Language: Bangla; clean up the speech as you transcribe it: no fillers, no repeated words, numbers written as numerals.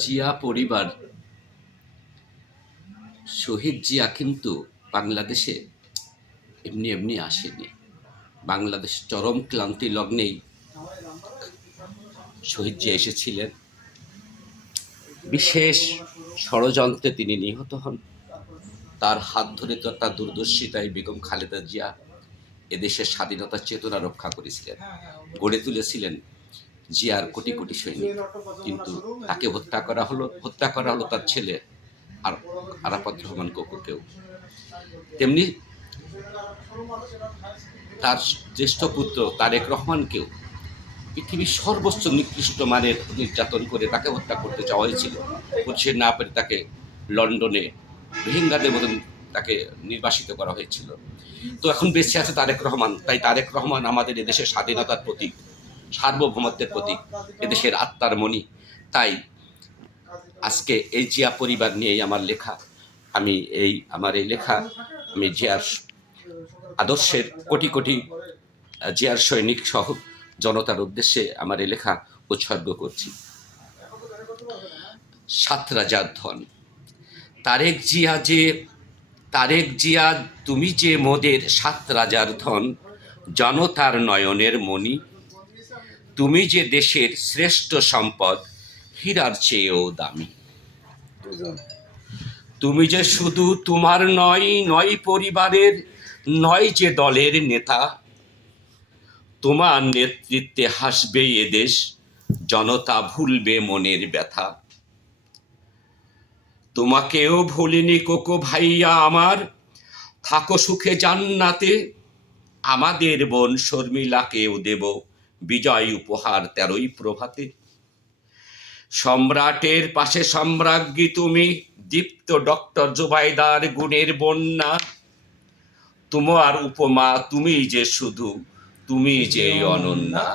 জিয়া পরিবার, শহীদ জিয়া কিন্তু বাংলাদেশে এমনি এমনি আসেনি। বাংলাদেশ চরম ক্লান্তি লগ্নেই শহীদ জিয়া এসেছিলেন। বিশেষ ষড়যন্ত্রে তিনি নিহত হন। তার হাত ধরে তো তার দূরদর্শিতায় বেগম খালেদা জিয়া এদেশের স্বাধীনতার চেতনা রক্ষা করেছিলেন, গড়ে তুলেছিলেন জিয়ার কোটি কোটি সৈনিক। কিন্তু তাকে হত্যা করা হলো তার ছেলে আর আরাফাত রহমান কোকুকেও। তেমনি তার জ্যেষ্ঠ পুত্র তারেক রহমানকেও পৃথিবীর সর্বোচ্চ নিকৃষ্ট মানের নির্যাতন করে তাকে হত্যা করতে চাওয়া হয়েছিল। সে না পেরে তাকে লন্ডনে রোহিঙ্গাদের মতন তাকে নির্বাসিত করা হয়েছিল। তো এখন বেঁচে আছে তারেক রহমান। তাই তারেক রহমান আমাদের এদেশের স্বাধীনতার প্রতীক, সার্বভৌমত্বের প্রতীক, এদেশের আত্মার মণি। তাই আজকে এই জিয়া পরিবার নিয়েই আমার লেখা। আমার এই লেখা আমি জিয়ার আদর্শের কোটি কোটি জিয়ার সৈনিক সহ জনতার উদ্দেশ্যে আমার এই লেখা উৎসর্গ করছি। 7 রাজার ধন। তারেক জিয়া তুমি যে মোদের 7 রাজার ধন, জনতার নয়নের মণি। তুমি যে দেশের শ্রেষ্ঠ সম্পদ, হীরার চেয়েও দামি। তুমি যে শুধু তোমার নয় পরিবারের, নয় যে দলের নেতা। তোমার নেতৃত্বে হাসবে এদেশ, জনতা ভুলবে মনের ব্যথা। তোমাকেও ভুলিনি কোকো ভাইয়া আমার, থাকো সুখে জান্নাতে। আমাদের বোন শর্মিলাকেও দেব বিজয় উপহার 13ই প্রভাতে। সম্রাটের পাশে সম্রাজ্ঞী তুমি, দীপ্ত ডক্টর জুবাইদার গুণের বন্যা। তোমার উপমা তুমি যে শুধু, তুমি যে অনন্যা।